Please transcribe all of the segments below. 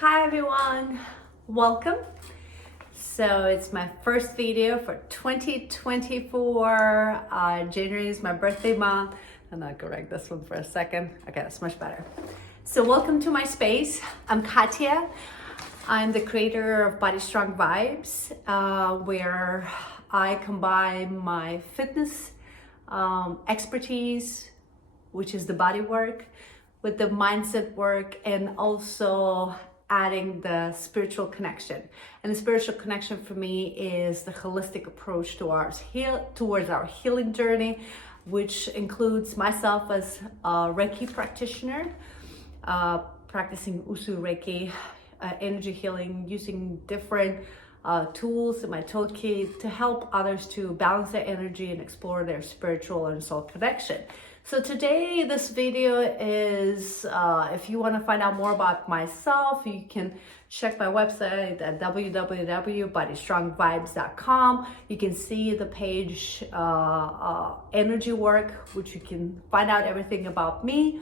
Hi everyone, welcome. So it's my first video for 2024. January is my birthday month. I'm not correct this one for a second. Okay, that's much better. So welcome to my space. I'm Katya. I'm the creator of Body Strong Vibes, where I combine my fitness expertise, which is the body work, with the mindset work, and also adding the spiritual connection. And the spiritual connection for me is the holistic approach towards our healing journey, which includes myself as a Reiki practitioner, practicing Usu Reiki, energy healing, using different tools in my toolkit to help others to balance their energy and explore their spiritual and soul connection. So today, this video is, if you want to find out more about myself, you can check my website at www.bodystrongvibes.com. You can see the page energy work, which you can find out everything about me.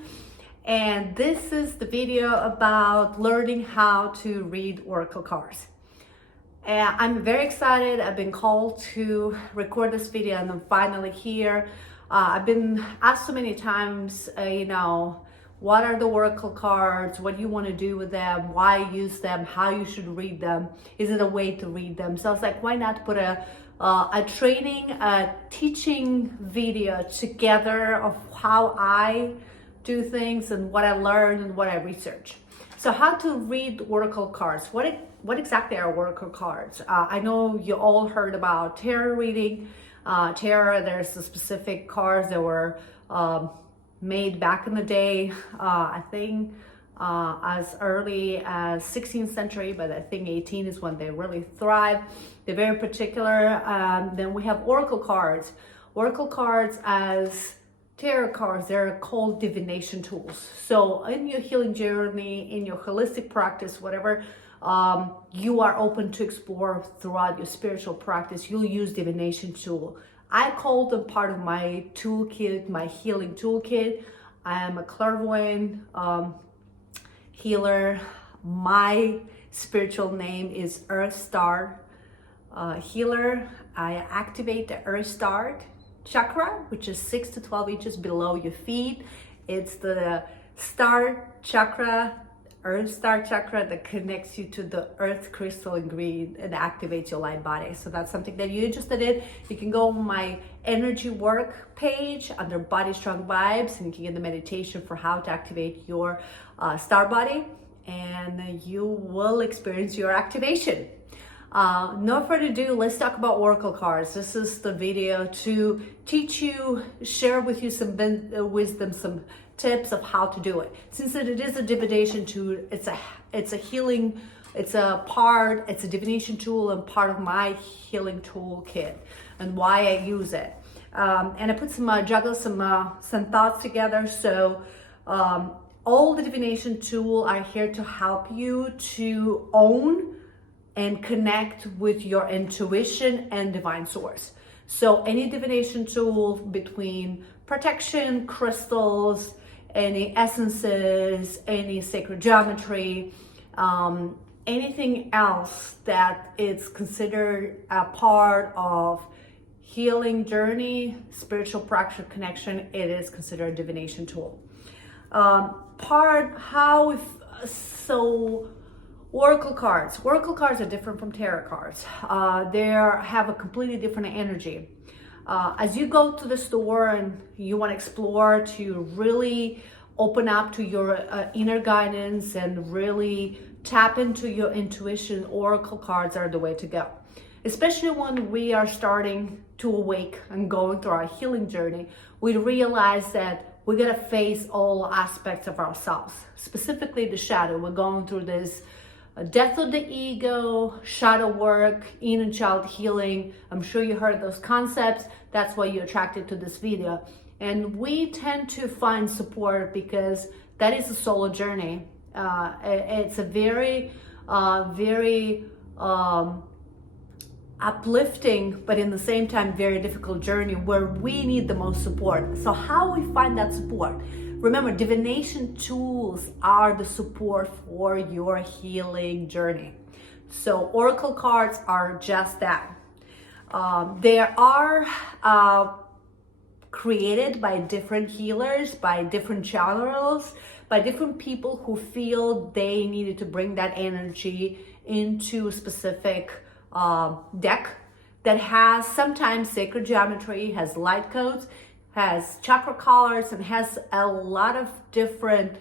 And this is the video about learning how to read oracle cards. And I'm very excited. I've been called to record this video and I'm finally here. I've been asked so many times, what are the oracle cards? What do you want to do with them? Why use them? How you should read them? Is it a way to read them? So I was like, why not put a teaching video together of how I do things and what I learned and what I research. So how to read oracle cards? What exactly are oracle cards? I know you all heard about tarot reading. Tarot, there's the specific cards that were made back in the day, I think as early as 16th century, but I think 18 is when they really thrive. They're very particular. Then we have oracle cards. Oracle cards as tarot cards, they're called divination tools. So in your healing journey, in your holistic practice, whatever you are open to explore throughout your spiritual practice, you'll use divination tool. I call them part of my toolkit, my healing toolkit. I am a clairvoyant healer. My spiritual name is Earth Star Healer. I activate the Earth Star chakra, which is 6 to 12 inches below your feet. It's the star chakra, Earth Star chakra, that connects you to the earth crystal and green and activates your light body. So that's something that you're interested in. You can go on my energy work page under Body Strong Vibes and you can get the meditation for how to activate your star body, and you will experience your activation. No further ado, let's talk about oracle cards. This is the video to teach you, share with you some wisdom, some tips of how to do it. Since it is a divination tool, it's a healing, it's a divination tool and part of my healing toolkit and why I use it. And I put juggle some thoughts together. So all the divination tool are here to help you to own and connect with your intuition and divine source. So any divination tool, between protection, crystals, any essences, any sacred geometry, anything else that is considered a part of healing journey, spiritual practice connection, it is considered a divination tool. Oracle cards. Oracle cards are different from tarot cards. They have a completely different energy. As you go to the store and you want to explore, to really open up to your inner guidance and really tap into your intuition, oracle cards are the way to go. Especially when we are starting to awake and going through our healing journey, we realize that we got to face all aspects of ourselves, specifically the shadow. We're going through this death of the ego, shadow work, inner child healing. I'm sure you heard those concepts. That's why you're attracted to this video. And we tend to find support because that is a solo journey. It's a very uplifting, but in the same time, very difficult journey where we need the most support. So how we find that support? Remember, divination tools are the support for your healing journey. So oracle cards are just that. They are created by different healers, by different channels, by different people who feel they needed to bring that energy into a specific deck that has sometimes sacred geometry, has light codes, has chakra colors, and has a lot of different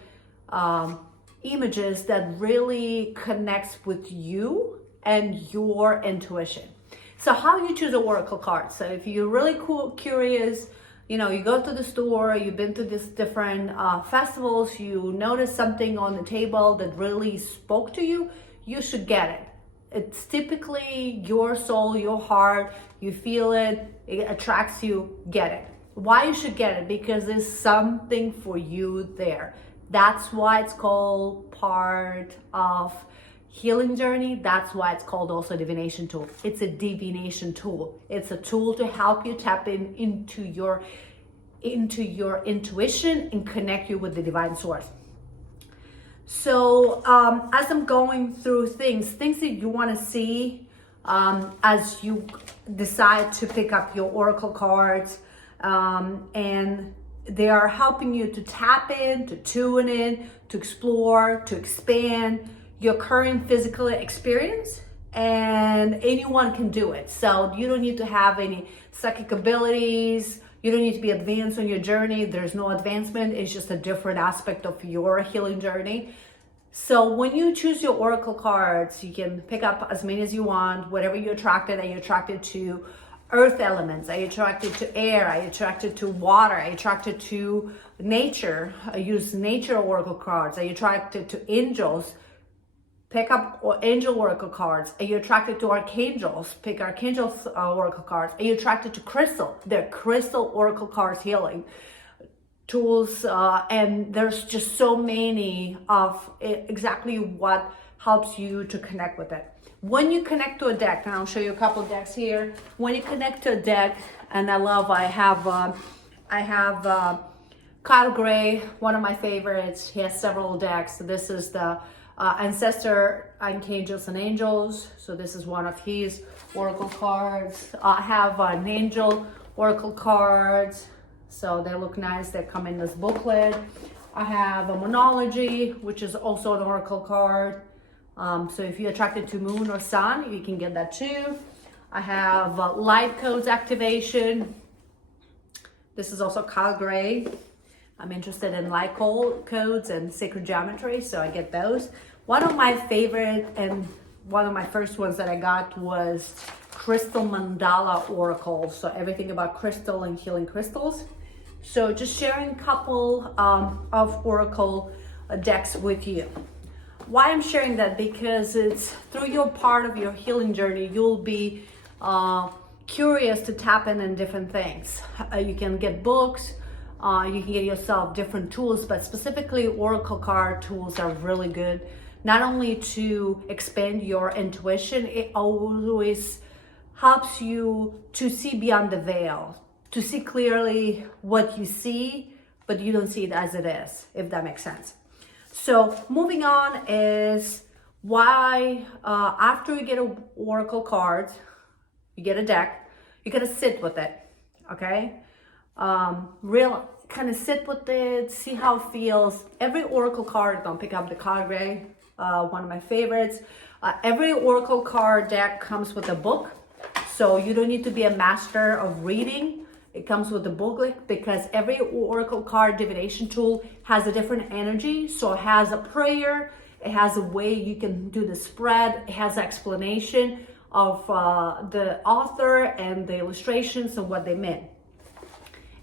images that really connects with you and your intuition. So how you choose an oracle card? So if you're really curious, you know, you go to the store, you've been to these different festivals, you notice something on the table that really spoke to you, you should get it. It's typically your soul, your heart, you feel it, it attracts you, get it. Why you should get it? Because there's something for you there. That's why it's called part of healing journey. That's why it's called also divination tool. It's a divination tool. It's a tool to help you tap into your intuition and connect you with the divine source. So as I'm going through things that you want to see as you decide to pick up your oracle cards, and they are helping you to tap in, to tune in, to explore, to expand your current physical experience, and anyone can do it. So you don't need to have any psychic abilities. You don't need to be advanced on your journey. There's no advancement. It's just a different aspect of your healing journey. So when you choose your oracle cards, you can pick up as many as you want, whatever you're attracted. Are you attracted to earth elements? Are you attracted to air? Are you attracted to water? Are you attracted to nature? I use nature oracle cards. Are you attracted to angels? Pick up angel oracle cards. Are you attracted to archangels? Pick archangels oracle cards. Are you attracted to crystal? They're crystal oracle cards healing tools, and there's just so many of exactly what helps you to connect with it. When you connect to a deck, and I'll show you a couple of decks here. When you connect to a deck, and I have Kyle Gray, one of my favorites. He has several decks. So this is the Ancestor, Archangels and Angels. So this is one of his oracle cards. I have an angel oracle cards. So they look nice. They come in this booklet. I have a Monology, which is also an oracle card. So if you're attracted to moon or sun, you can get that too. I have light codes activation. This is also Kyle Gray. I'm interested in light codes and sacred geometry, so I get those. One of my favorite and one of my first ones that I got was Crystal Mandala Oracle. So everything about crystal and healing crystals. So just sharing a couple of oracle decks with you. Why I'm sharing that? Because it's through your part of your healing journey, you'll be curious to tap in different things. You can get books. You can get yourself different tools, but specifically oracle card tools are really good. Not only to expand your intuition, it always helps you to see beyond the veil, to see clearly what you see, but you don't see it as it is, if that makes sense. So moving on is why after you get an oracle card, you get a deck, you gotta sit with it, okay? Real kind of sit with it, see how it feels. Every oracle card, don't pick up the Kyle Gray, one of my favorites. Every oracle card deck comes with a book, so you don't need to be a master of reading. It comes with a booklet because every oracle card divination tool has a different energy. So it has a prayer, it has a way you can do the spread, it has an explanation of the author and the illustrations and what they meant.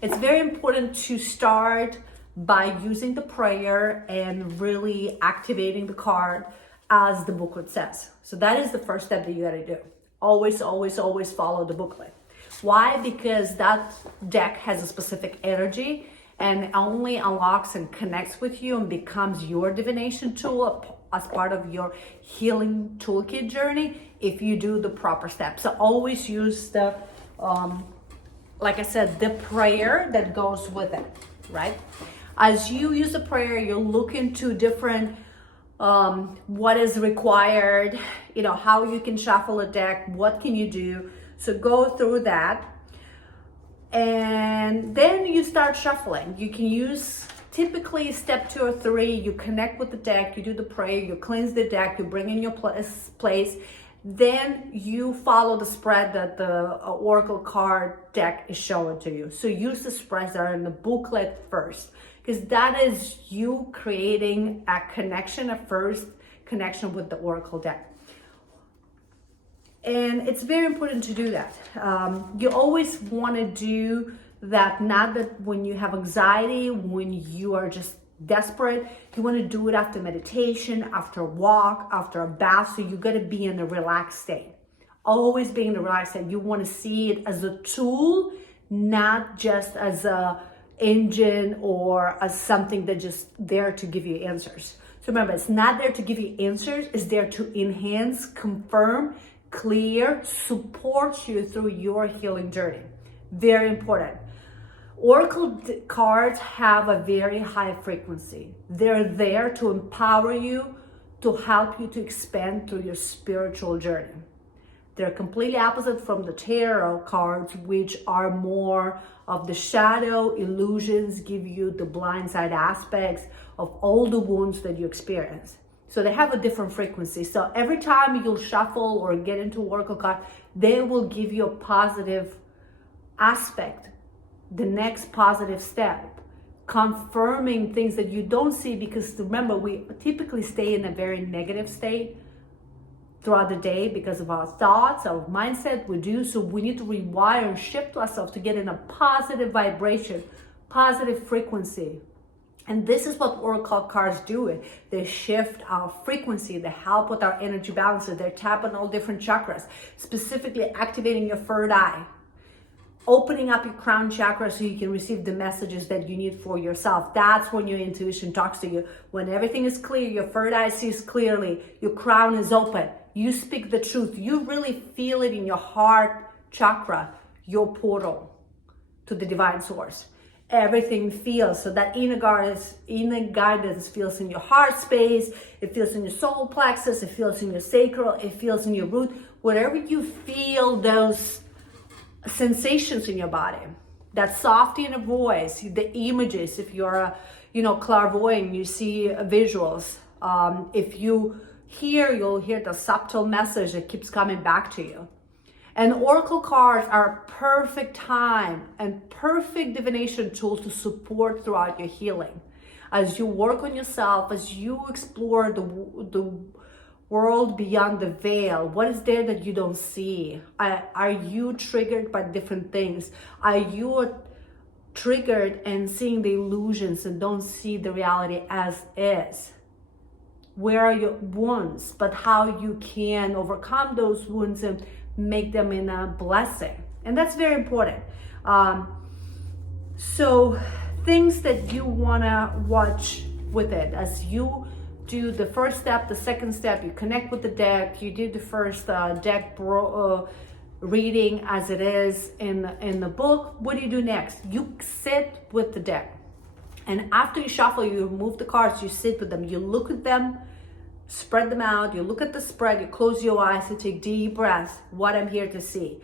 It's very important to start by using the prayer and really activating the card as the booklet says. So that is the first step that you gotta do. Always, always, always follow the booklet. Why? Because that deck has a specific energy and only unlocks and connects with you and becomes your divination tool as part of your healing toolkit journey if you do the proper steps. So always use the, like I said, the prayer that goes with it, right? As you use the prayer, you look into different, what is required, how you can shuffle a deck, what can you do. So go through that. And then you start shuffling. You can use typically step 2 or 3, you connect with the deck, you do the prayer, you cleanse the deck, you bring in your place. Then you follow the spread that the Oracle card deck is showing to you. So use the spreads that are in the booklet first, because that is you creating a connection, a first connection with the Oracle deck. And it's very important to do that. You always want to do that, not that when you have anxiety, when you are just desperate, you want to do it after meditation, after a walk, after a bath. So you got to be in a relaxed state. Always be in a relaxed state. You want to see it as a tool, not just as a engine or as something that's just there to give you answers. So remember, it's not there to give you answers. It's there to enhance, confirm, clear, support you through your healing journey. Very important. Oracle cards have a very high frequency. They're there to empower you, to help you to expand through your spiritual journey. They're completely opposite from the tarot cards, which are more of the shadow illusions, give you the blindside aspects of all the wounds that you experience. So they have a different frequency. So every time you'll shuffle or get into Oracle card, they will give you a positive aspect, the next positive step, confirming things that you don't see, because remember, we typically stay in a very negative state throughout the day because of our thoughts, our mindset we do. So we need to rewire and shift ourselves to get in a positive vibration, positive frequency. And this is what Oracle cards do. They shift our frequency. They help with our energy balances. They tap on all different chakras, specifically activating your third eye, opening up your crown chakra so you can receive the messages that you need for yourself. That's when your intuition talks to you. When everything is clear, your third eye sees clearly, your crown is open, you speak the truth. You really feel it in your heart chakra, your portal to the divine source. Everything feels, so that inner guidance feels in your heart space, it feels in your solar plexus, it feels in your sacral, it feels in your root. Wherever you feel those sensations in your body, that soft inner voice, the images, if you're a clairvoyant, you see visuals. If you hear, you'll hear the subtle message that keeps coming back to you. And Oracle cards are perfect time and perfect divination tool to support throughout your healing. As you work on yourself, as you explore the world beyond the veil, what is there that you don't see? Are you triggered by different things? Are you triggered and seeing the illusions and don't see the reality as is? Where are your wounds? But how you can overcome those wounds and make them in a blessing. And that's very important. So things that you want to watch with it as you do the first step, the second step, you connect with the deck, you do the first deck reading as it is in the book. What do you do next? You sit with the deck. And after you shuffle, you remove the cards, you sit with them, you look at them, spread them out, you look at the spread, you close your eyes, you take deep breaths, what I'm here to see.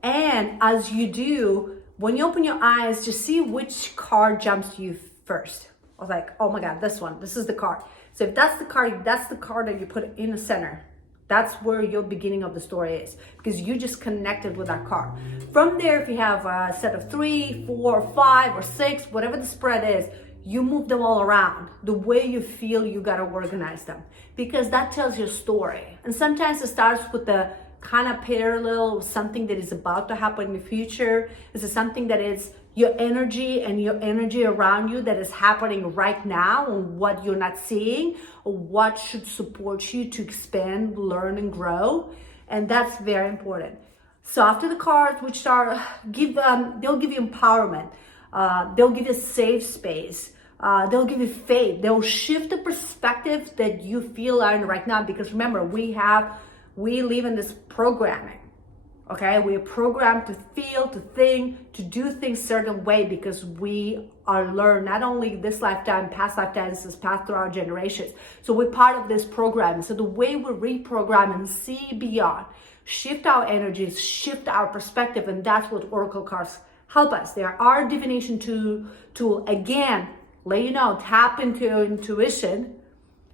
And as you do, when you open your eyes, just see which card jumps to you first. I was like, oh my God, this one, this is the card. So if that's the card that you put in the center. That's where your beginning of the story is, because you just connected with that card. From there, if you have a set of 3, 4, 5, or 6, whatever the spread is, you move them all around. The way you feel, you gotta organize them, because that tells your story. And sometimes it starts with the kind of parallel, something that is about to happen in the future. This is something that is your energy and your energy around you that is happening right now, and what you're not seeing, or what should support you to expand, learn, and grow. And that's very important. So after the cards, which are they'll give you empowerment. They'll give you a safe space. They'll give you faith. They'll shift the perspective that you feel are in right now. Because remember, we live in this programming. Okay, we are programmed to feel, to think, to do things certain way because we are learned not only this lifetime, past lifetimes, this past through our generations. So we're part of this program. So the way we reprogram and see beyond, shift our energies, shift our perspective, and that's what oracle cards help us. They are our divination tool again, let you know, tap into intuition.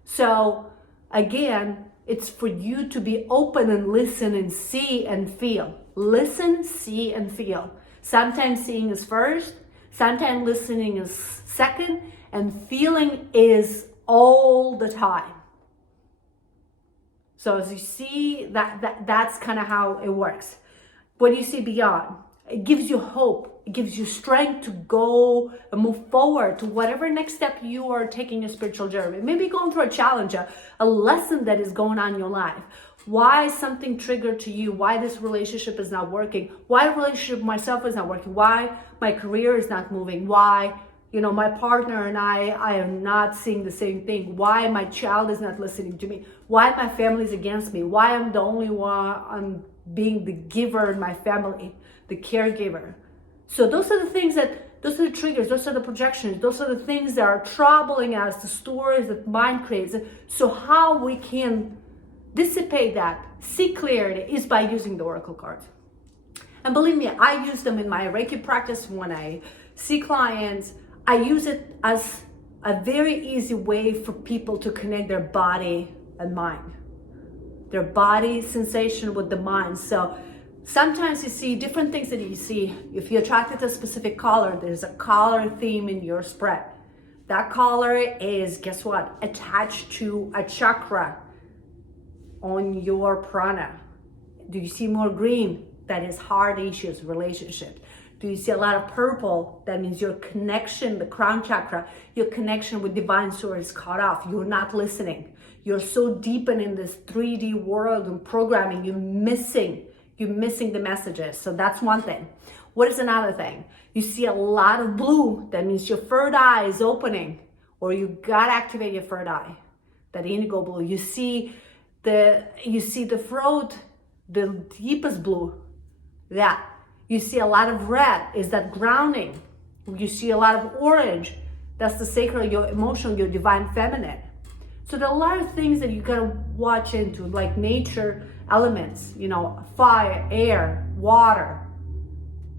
So again, it's for you to be open and listen and see and feel. Listen, see, and feel. Sometimes seeing is first, sometimes listening is second, and feeling is all the time. So as you see, that's kind of how it works. What do you see beyond? It gives you hope. It gives you strength to go and move forward to whatever next step you are taking a spiritual journey. Maybe going through a challenge, a lesson that is going on in your life. Why something triggered to you, why this relationship is not working, why a relationship myself is not working, why my career is not moving, why, my partner and I am not seeing the same thing, why my child is not listening to me, why my family is against me, why I'm the only one, I'm being the giver in my family, the caregiver. So those are the things those are the triggers, those are the projections, those are the things that are troubling us, the stories that mind creates. So how we can dissipate that, see clarity, is by using the oracle cards. And believe me, I use them in my Reiki practice when I see clients. I use it as a very easy way for people to connect their body and mind, their body sensation with the mind. So sometimes you see different things that you see. If you're attracted to a specific color, there's a color theme in your spread. That color is, guess what? Attached to a chakra on your prana. Do you see more green? That is heart issues, relationships. Do you see a lot of purple? That means your connection, the crown chakra, your connection with divine source is cut off. You're not listening. You're so deep in this 3D world and programming, you're missing the messages. So that's one thing. What is another thing? You see a lot of blue. That means your third eye is opening, or you gotta activate your third eye, that indigo blue. You see the throat, the deepest blue. That you see a lot of red is that grounding. You see a lot of orange. That's the sacred, your emotion, your divine feminine. So there are a lot of things that you gotta watch into, like nature elements, fire, air, water,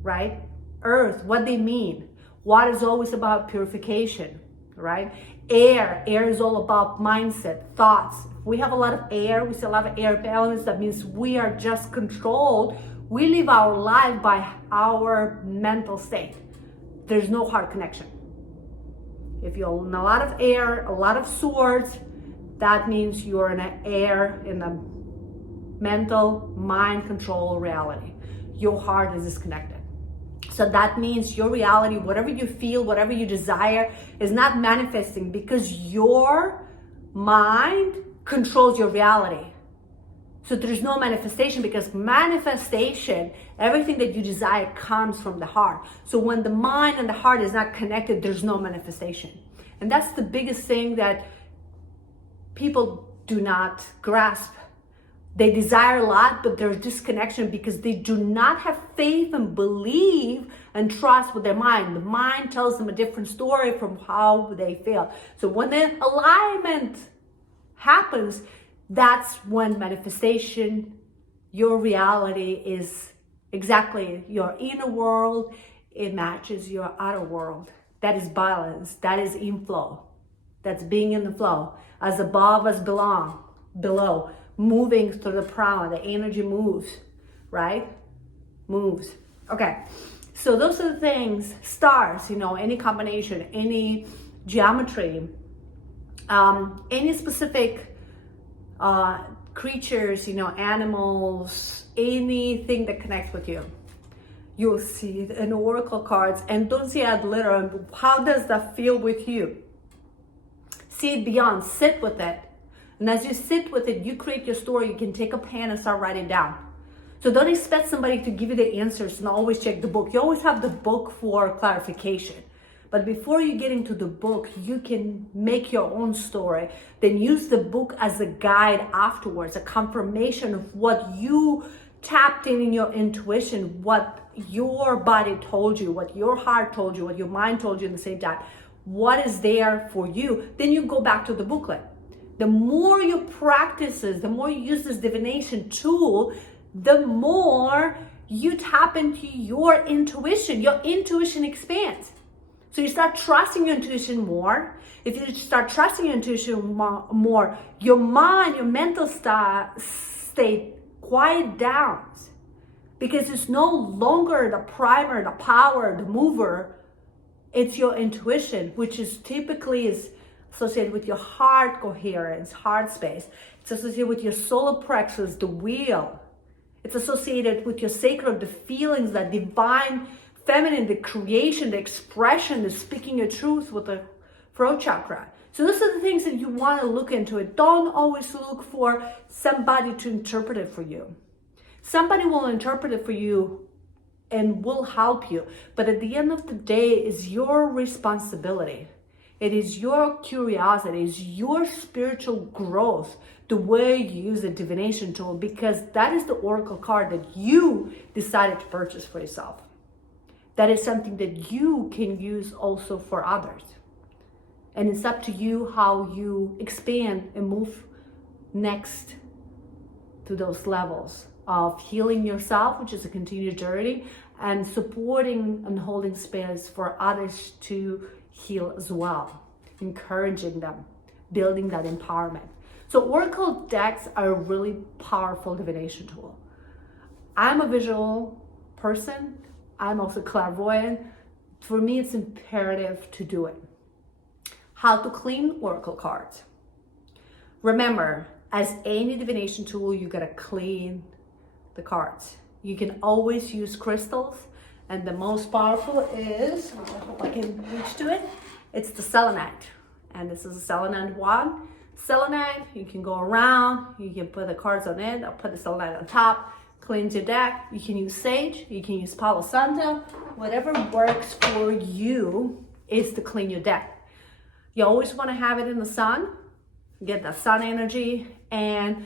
right? Earth, what they mean. Water is always about purification, right? Air is all about mindset, thoughts. We have a lot of air, we see a lot of air elements. That means we are just controlled. We live our life by our mental state. There's no heart connection. If you're in a lot of air, a lot of swords, that means you're in an air, in a mental, mind control reality. Your heart is disconnected. So that means your reality, whatever you feel, whatever you desire, is not manifesting because your mind controls your reality. So there's no manifestation, because manifestation, everything that you desire comes from the heart. So when the mind and the heart is not connected, there's no manifestation. And that's the biggest thing that people do not grasp. They desire a lot, but there's disconnection because they do not have faith and believe and trust with their mind. The mind tells them a different story from how they feel. So when the alignment happens, that's when manifestation, your reality is exactly your inner world. It matches your outer world. That is balance. That is inflow. That's being in the flow. As above, as below. Moving through the prana, the energy moves, right? Moves. Okay, so those are the things, stars, any combination, any geometry, any specific creatures, animals, anything that connects with you. You'll see an oracle cards, and don't see ad literal. How does that feel with you? See it beyond, sit with it. And as you sit with it, you create your story. You can take a pen and start writing down. So don't expect somebody to give you the answers and always check the book. You always have the book for clarification. But before you get into the book, you can make your own story, then use the book as a guide afterwards, a confirmation of what you tapped in your intuition, what your body told you, what your heart told you, what your mind told you at the same time, what is there for you. Then you go back to the booklet. The more you practice this, the more you use this divination tool, the more you tap into your intuition. Your intuition expands. So you start trusting your intuition more. If you start trusting your intuition more, your mind, your mental state quiet down, because it's no longer the primer, the power, the mover. It's your intuition, which is typically associated with your heart coherence, heart space. It's associated with your solar plexus, the wheel. It's associated with your sacred, the feelings, that divine feminine, the creation, the expression, the speaking your truth with the throat chakra. So those are the things that you want to look into it. Don't always look for somebody to interpret it for you. Somebody will interpret it for you and will help you. But at the end of the day, it's your responsibility. It is your curiosity, it's your spiritual growth, the way you use the divination tool, because that is the oracle card that you decided to purchase for yourself. That is something that you can use also for others. And it's up to you how you expand and move next to those levels of healing yourself, which is a continued journey, and supporting and holding space for others to heal as well, encouraging them, building that empowerment. So oracle decks are a really powerful divination tool. I'm a visual person. I'm also clairvoyant. For me, it's imperative to do it. How to clean oracle cards. Remember, as any divination tool, you gotta clean the cards. You can always use crystals, and the most powerful is, I hope I can reach to it, it's the selenite. And this is a selenite wand. Selenite, you can go around, you can put the cards on it, or put the selenite on top, cleanse your deck. You can use sage, you can use Palo Santo, whatever works for you is to clean your deck. You always want to have it in the sun, get the sun energy, and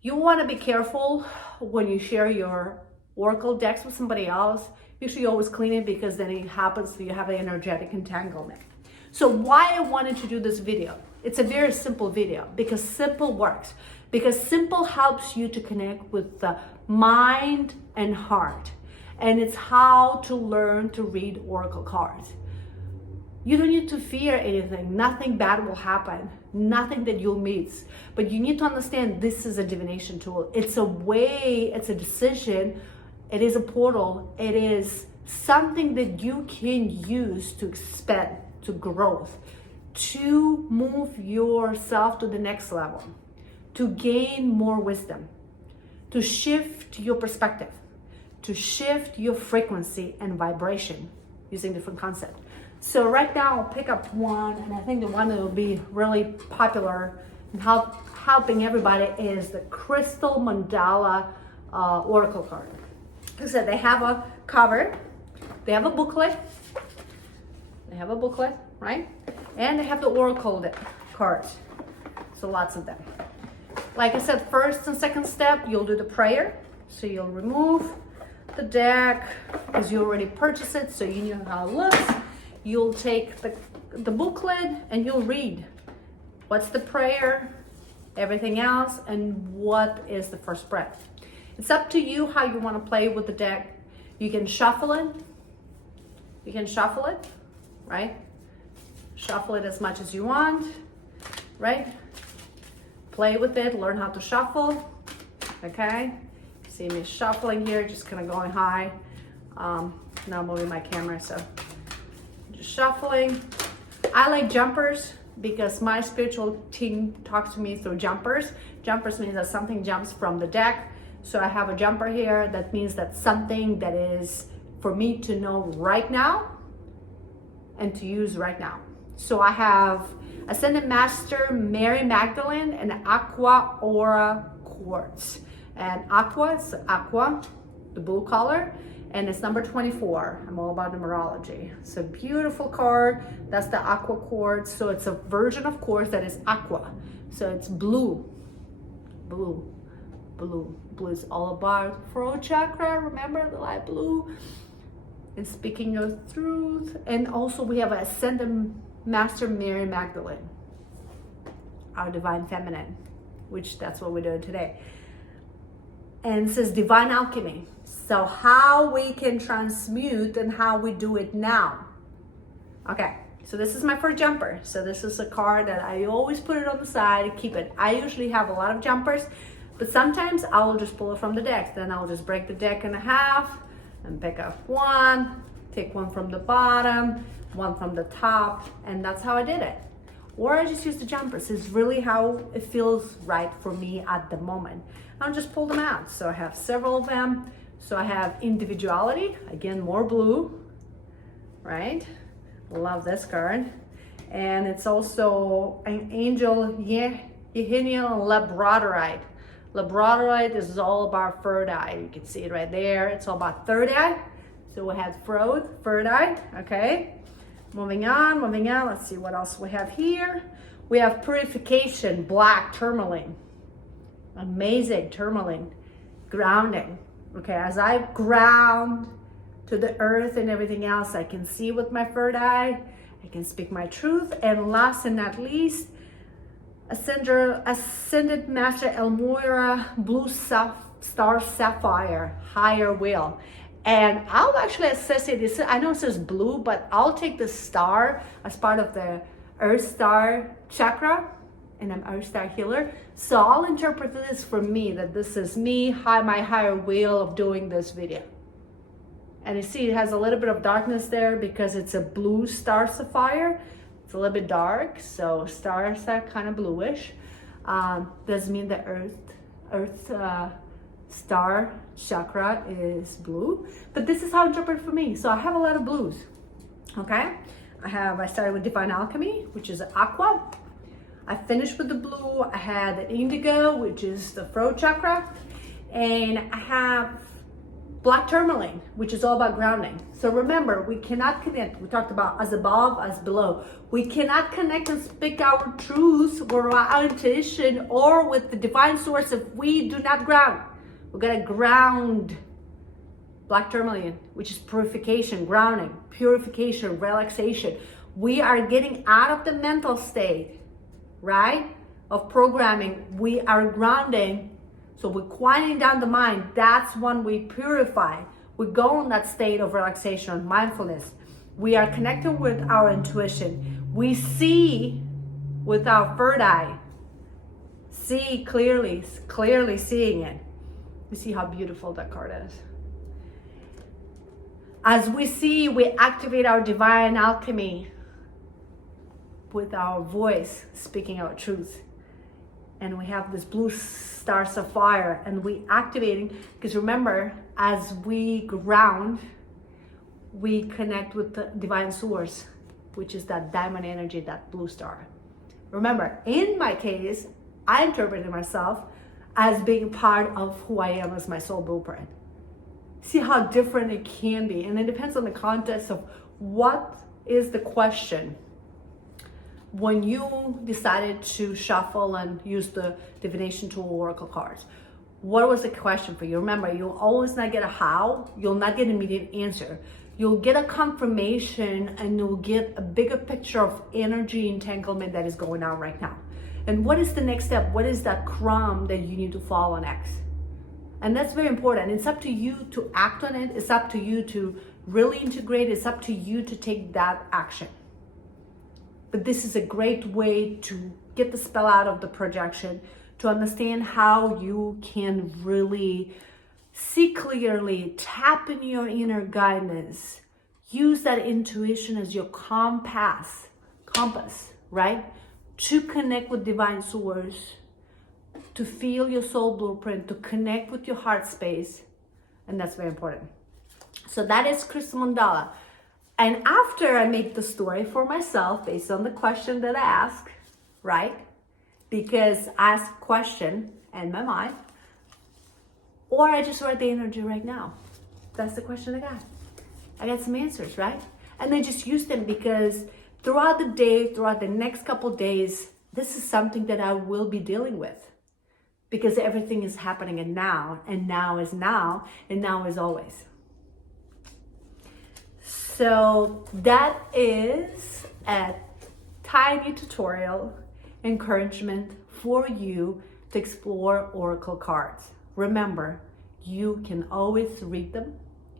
you want to be careful when you share your oracle decks with somebody else. Make sure you always clean it, because then it happens that you have an energetic entanglement. So why I wanted to do this video? It's a very simple video, because simple works. Because simple helps you to connect with the mind and heart. And it's how to learn to read oracle cards. You don't need to fear anything. Nothing bad will happen. Nothing that you'll miss. But you need to understand this is a divination tool. It's a way, it's a decision. It is a portal. It is something that you can use to expand, to growth, to move yourself to the next level, to gain more wisdom, to shift your perspective, to shift your frequency and vibration using different concepts. So right now I'll pick up one, and I think the one that will be really popular and helping everybody is the Crystal Mandala Oracle card. Like I said, they have a cover, they have a booklet, right? And they have the Oracle cards, so lots of them. Like I said, first and second step, you'll do the prayer. So you'll remove the deck, because you already purchased it, so you know how it looks. You'll take the booklet and you'll read what's the prayer, everything else, and what is the first breath. It's up to you how you want to play with the deck. You can shuffle it. Right? Shuffle it as much as you want, right? Play with it, learn how to shuffle, okay? See me shuffling here, just kind of going high. Now I'm moving my camera, so just shuffling. I like jumpers because my spiritual team talks to me through jumpers. Jumpers means that something jumps from the deck. So I have a jumper here. That means that something that is for me to know right now and to use right now. So I have Ascended Master Mary Magdalene and Aqua Aura Quartz. And aqua, it's aqua, the blue color, and it's number 24. I'm all about numerology. It's a beautiful card. That's the aqua quartz. So it's a version of quartz that is aqua. So it's blue. Blue is all about throat chakra. Remember the light blue? And speaking of truth. And also we have Ascended Master Mary Magdalene, our divine feminine, which that's what we're doing today. And it says divine alchemy. So how we can transmute and how we do it now. Okay, so this is my first jumper. So this is a card that I always put it on the side, keep it. I usually have a lot of jumpers, but sometimes I will just pull it from the deck. Then I'll just break the deck in half and pick up one, take one from the bottom, one from the top, and that's how I did it. Or I just use the jumpers. It's really how it feels right for me at the moment. I'll just pull them out. So I have several of them. So I have individuality, again, more blue, right? Love this card. And it's also an angel, Yehenial Labradorite. Labradorite is all about third eye. You can see it right there. It's all about third eye. So we have third eye, okay? Moving on. Let's see what else we have here. We have purification, black tourmaline. Amazing tourmaline, grounding. Okay, as I ground to the earth and everything else, I can see with my third eye. I can speak my truth. And last and not least, Ascended Master Elmoira Blue Star Sapphire, higher will. And I'll actually assess it. I know it says blue, but I'll take the star as part of the Earth Star chakra, and I'm Earth Star healer. So I'll interpret this for me, that this is me, my higher will of doing this video. And you see it has a little bit of darkness there because it's a blue star sapphire. It's a little bit dark, so stars are kind of bluish. Doesn't mean the Earth Star chakra is blue, but this is how I interpret it for me. So I have a lot of blues, okay? I started with Divine Alchemy, which is aqua. I finished with the blue. I had the indigo, which is the throat chakra, and I have black tourmaline, which is all about grounding. So remember, we cannot connect. We talked about as above, as below. We cannot connect and speak our truths or our intuition or with the divine source if we do not ground. We gotta ground. Black tourmaline, which is purification, grounding, purification, relaxation. We are getting out of the mental state, right, of programming. We are grounding. So we're quieting down the mind. That's when we purify. We go in that state of relaxation, mindfulness. We are connected with our intuition. We see with our third eye. See clearly seeing it. You see how beautiful that card is. As we see, we activate our divine alchemy with our voice, speaking our truth. And we have this blue star sapphire, and we activating, because remember, as we ground, we connect with the divine source, which is that diamond energy, that blue star. Remember, in my case, I interpreted myself as being part of who I am as my soul blueprint. See how different it can be. And it depends on the context of what is the question. When you decided to shuffle and use the divination tool oracle cards, what was the question for you? Remember, you'll always not get a how, you'll not get an immediate answer. You'll get a confirmation and you'll get a bigger picture of energy entanglement that is going on right now. And what is the next step? What is that crumb that you need to follow next? And that's very important. It's up to you to act on it. It's up to you to really integrate. It's up to you to take that action. But this is a great way to get the spell out of the projection, to understand how you can really see clearly, tap in your inner guidance, use that intuition as your compass, right? To connect with divine source, to feel your soul blueprint, to connect with your heart space. And that's very important. So that is Crystal Mandala. And after I make the story for myself based on the question that I ask, right? Because I ask a question in my mind, or I just write the energy right now. That's the question I got. I got some answers, right? And I just use them because throughout the day, throughout the next couple days, this is something that I will be dealing with because everything is happening in now, and now is now, and now is always. So that is a tiny tutorial encouragement for you to explore oracle cards. Remember, you can always read them.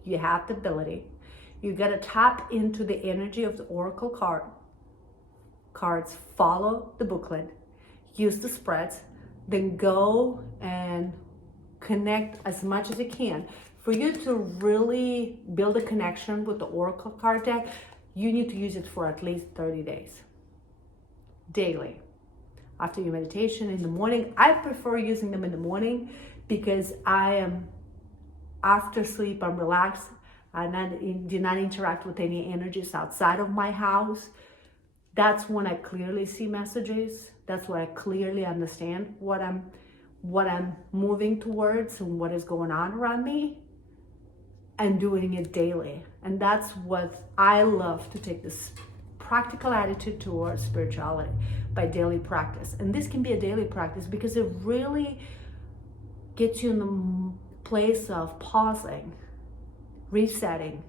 You have the ability. You gotta tap into the energy of the oracle cards, follow the booklet, use the spreads, then go and connect as much as you can. For you to really build a connection with the oracle card deck, you need to use it for at least 30 days, daily. After your meditation in the morning, I prefer using them in the morning because I am, after sleep, I'm relaxed. I do not interact with any energies outside of my house. That's when I clearly see messages. That's when I clearly understand what I'm moving towards and what is going on around me, and doing it daily. And that's what I love, to take this practical attitude towards spirituality by daily practice. And this can be a daily practice because it really gets you in the place of pausing, resetting,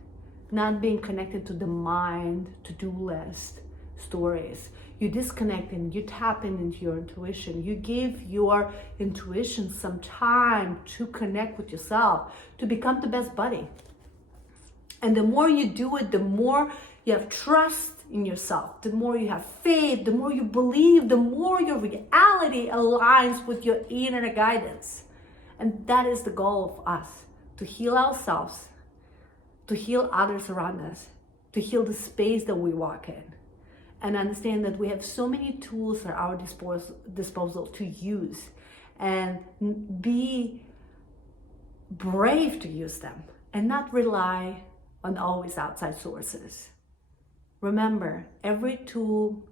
not being connected to the mind, to-do list, stories. You disconnect and you tap into your intuition. You give your intuition some time to connect with yourself, to become the best buddy. And the more you do it, the more you have trust in yourself, the more you have faith, the more you believe, the more your reality aligns with your inner guidance. And that is the goal of us, to heal ourselves, to heal others around us, to heal the space that we walk in, and understand that we have so many tools at our disposal to use, and be brave to use them and not rely on always outside sources. Remember, every tool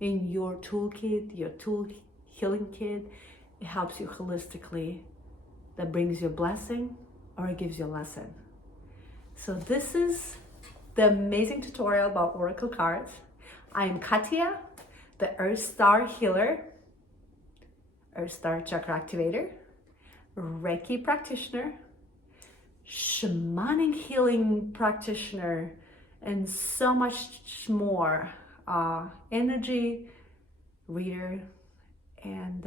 in your toolkit, your tool healing kit, it helps you holistically. That brings you a blessing or it gives you a lesson. So this is the amazing tutorial about oracle cards. I am Katya, the Earth Star Healer, Earth Star Chakra Activator, Reiki practitioner, shamanic healing practitioner, and so much more. Energy reader, and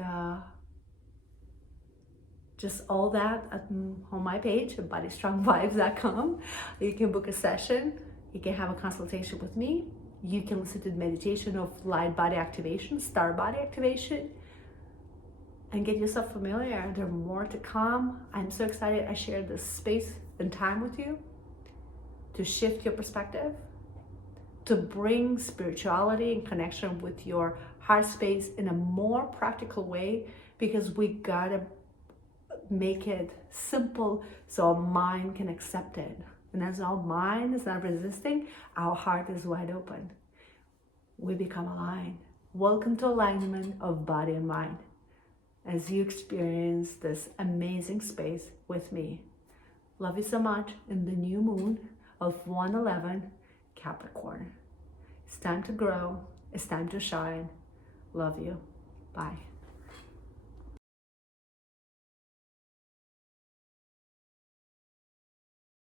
just all that on my page at bodystrongvibes.com. You can book a session. You can have a consultation with me. You can listen to the meditation of light body activation, star body activation, and get yourself familiar. There are more to come. I'm so excited I shared this space and time with you to shift your perspective, to bring spirituality and connection with your heart space in a more practical way, because we gotta make it simple so our mind can accept it. And as our mind is not resisting, our heart is wide open. We become aligned. Welcome to alignment of body and mind as you experience this amazing space with me. Love you so much in the new moon of 111 Capricorn. It's time to grow. It's time to shine. Love you. Bye.